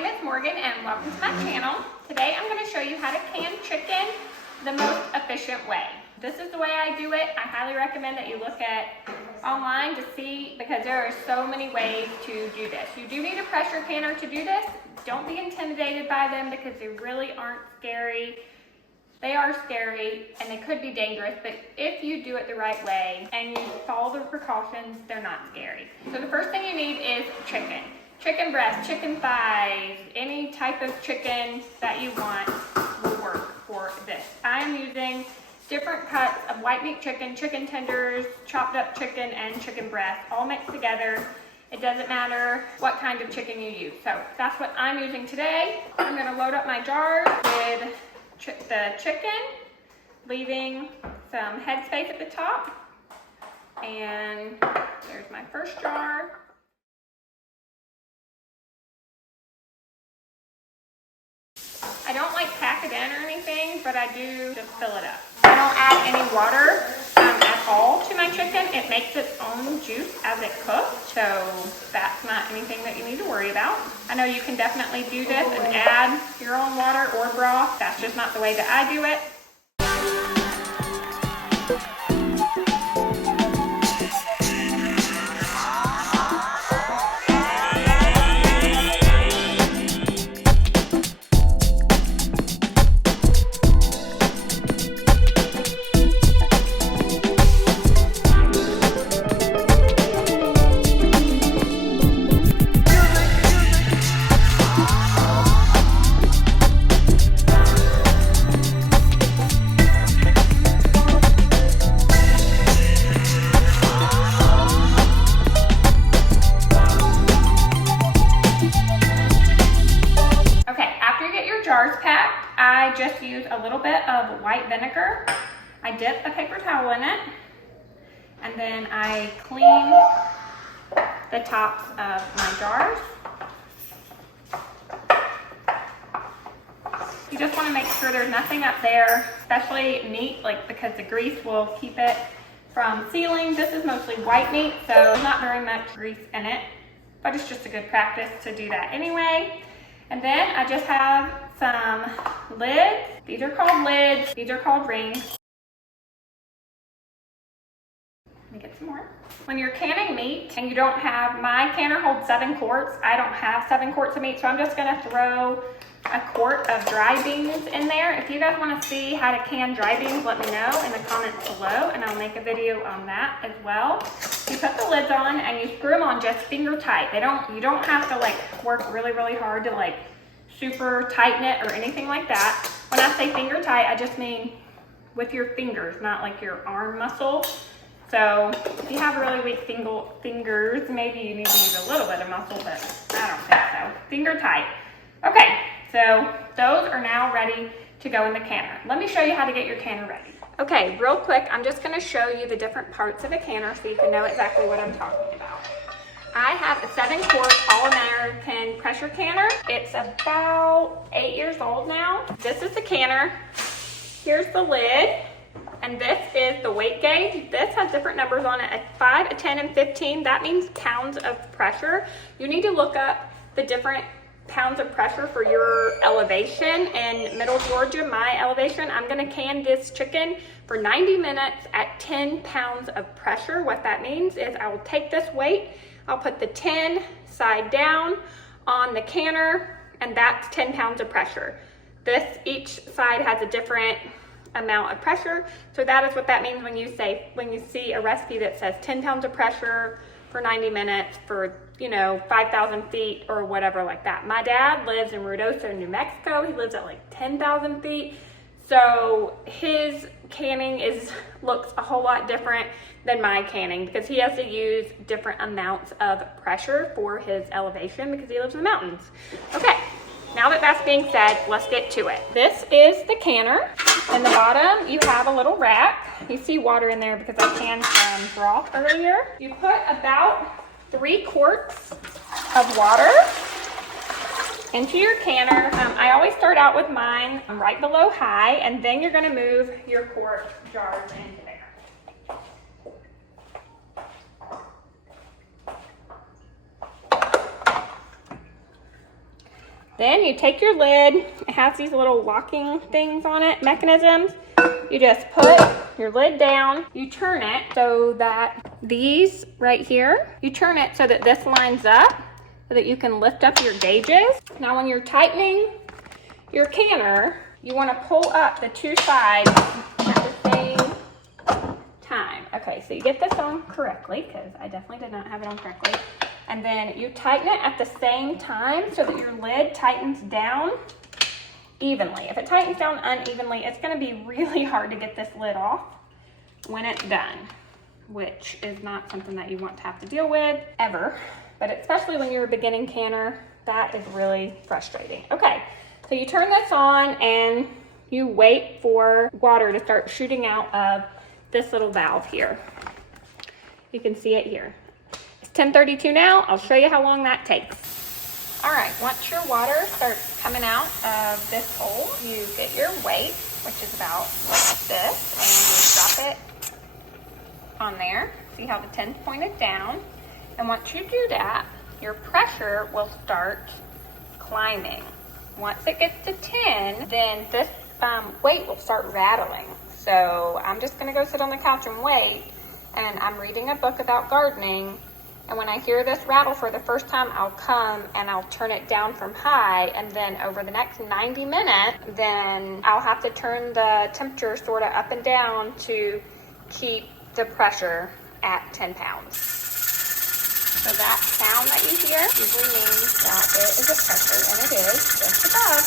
name is Morgan and welcome to my channel. Today I'm going to show you how to can chicken the most efficient way. This is the way I do it. I highly recommend that you look at online to see, because there are so many ways to do this. You do need a pressure canner to do this. Don't be intimidated by them because they really aren't scary. They are scary and they could be dangerous, but if you do it the right way and you follow the precautions, they're not scary. So the first thing you need is chicken. Chicken breast, chicken thighs, any type of chicken that you want will work for this. I am using different cuts of white meat chicken, chicken tenders, chopped up chicken, and chicken breast, all mixed together. It doesn't matter what kind of chicken you use. So that's what I'm using today. I'm gonna load up my jars with the chicken, leaving some head space at the top. And there's my first jar. I don't like pack it in or anything, but I do just fill it up. I don't add any water at all to my chicken. It makes its own juice as it cooks, so that's not anything that you need to worry about. I know you can definitely do this and add your own water or broth. That's just not the way that I do it. Jars packed, I just use a little bit of white vinegar. I dip a paper towel in it, and then I clean the tops of my jars. You just want to make sure there's nothing up there, especially meat, because the grease will keep it from sealing. This is mostly white meat, so there's not very much grease in it, but it's just a good practice to do that anyway. And then I just have some lids. These are called lids. These are called rings. Let me get some more. When you're canning meat and you don't have, my canner holds 7 quarts. I don't have 7 quarts of meat, so I'm just gonna throw a quart of dry beans in there. If you guys wanna see how to can dry beans, let me know in the comments below, and I'll make a video on that as well. You put the lids on and you screw them on just finger tight. You don't have to work really, really hard to super tighten it or anything like that. When I say finger tight, I just mean with your fingers, not your arm muscle. So if you have really weak fingers, maybe you need to use a little bit of muscle, but I don't think so. Finger tight. Okay, so those are now ready to go in the canner. Let me show you how to get your canner ready. Okay, real quick, I'm just gonna show you the different parts of a canner so you can know exactly what I'm talking about. I have a 7-quart All-American pressure canner. It's about 8 years old now. This is the canner. Here's the lid. And this is the weight gauge. This has different numbers on it, a 5, a 10, and 15. That means pounds of pressure. You need to look up the different pounds of pressure for your elevation. In Middle Georgia, my elevation, I'm gonna can this chicken for 90 minutes at 10 pounds of pressure. What that means is I will take this weight, I'll put the 10 side down on the canner, and that's 10 pounds of pressure. Each side has a different amount of pressure. So that is what that means when you see a recipe that says 10 pounds of pressure for 90 minutes for 5,000 feet or whatever like that. My dad lives in Ruidoso, New Mexico. He lives at 10,000 feet. So his canning looks a whole lot different than my canning because he has to use different amounts of pressure for his elevation because he lives in the mountains. Okay, now that that's being said, let's get to it. This is the canner. In the bottom, you have a little rack. You see water in there because I canned some broth earlier. You put about 3 quarts of water into your canner. I always start out with mine right below high, and then you're gonna move your quart jars into there. Then you take your lid, it has these little locking things on it, mechanisms. You just put your lid down, you turn it so that these right here, you turn it so that this lines up so that you can lift up your gauges. Now when you're tightening your canner, you want to pull up the two sides at the same time. Okay, so you get this on correctly, because I definitely did not have it on correctly. And then you tighten it at the same time so that your lid tightens down evenly. If it tightens down unevenly, it's going to be really hard to get this lid off when it's done, which is not something that you want to have to deal with ever, but especially when you're a beginning canner, that is really frustrating. Okay, so you turn this on and you wait for water to start shooting out of this little valve here. You can see it here. It's 10:32 now. I'll show you how long that takes. All right, once your water starts coming out of this hole, you get your weight, which is about like this, and you drop it on there. See how the 10's pointed down? And once you do that, your pressure will start climbing. Once it gets to 10, then this weight will start rattling. So I'm just gonna go sit on the couch and wait, and I'm reading a book about gardening, and when I hear this rattle for the first time, I'll come and I'll turn it down from high, and then over the next 90 minutes, then I'll have to turn the temperature sort of up and down to keep the pressure at 10 pounds. So that sound that you hear usually means that it is a pressure, and it is just above.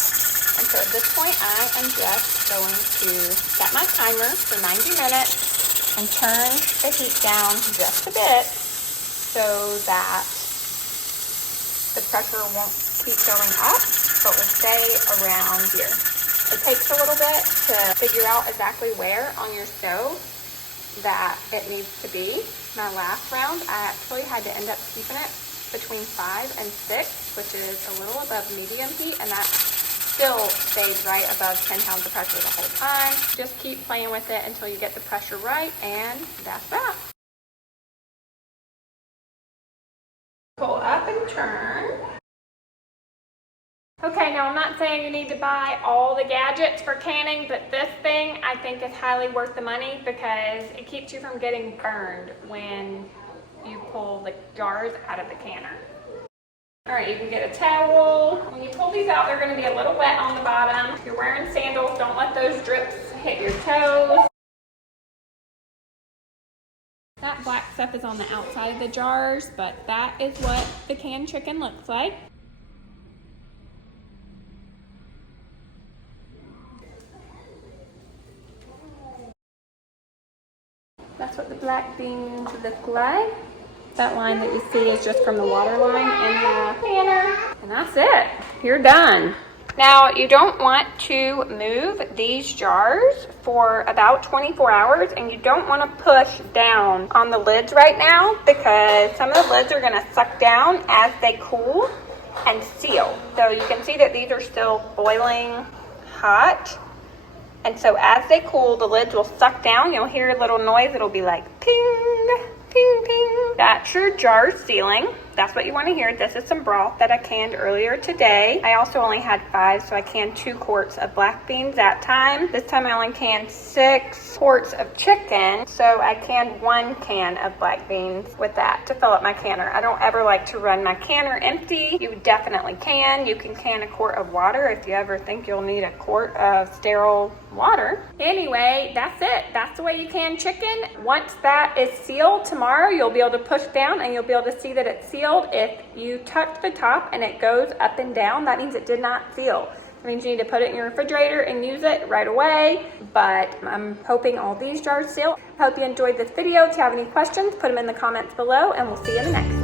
And so at this point, I am just going to set my timer for 90 minutes and turn the heat down just a bit so that the pressure won't keep going up, but will stay around here. It takes a little bit to figure out exactly where on your stove that it needs to be. My last round, I actually had to end up keeping it between 5 and 6, which is a little above medium heat, and that still stayed right above 10 pounds of pressure the whole time. Just keep playing with it until you get the pressure right, and that's that. Pull up and turn. Okay, now I'm not saying you need to buy all the gadgets for canning, but this thing I think is highly worth the money because it keeps you from getting burned when you pull the jars out of the canner. All right, you can get a towel. When you pull these out, they're going to be a little wet on the bottom. If you're wearing sandals, don't let those drips hit your toes. That black stuff is on the outside of the jars, but that is what the canned chicken looks like. That's what the black beans look like. That line that you see is just from the water line in the canner. And that's it. You're done. Now, you don't want to move these jars for about 24 hours, and you don't want to push down on the lids right now because some of the lids are going to suck down as they cool and seal. So you can see that these are still boiling hot. And so as they cool, the lids will suck down. You'll hear a little noise. It'll be like ping, ping, ping. That's your jar sealing. That's what you want to hear. This is some broth that I canned earlier today. I also only had 5, so I canned 2 quarts of black beans that time. This time I only canned 6 quarts of chicken, so I canned 1 can of black beans with that to fill up my canner. I don't ever like to run my canner empty. You definitely can. You can can a quart of water if you ever think you'll need a quart of sterile water. Anyway, that's it. That's the way you can chicken. Once that is sealed tomorrow, you'll be able to push down and you'll be able to see that it's sealed. If you touch the top and it goes up and down, that means it did not seal. That means you need to put it in your refrigerator and use it right away. But I'm hoping all these jars seal. I hope you enjoyed this video. If you have any questions, put them in the comments below, and we'll see you in the next one.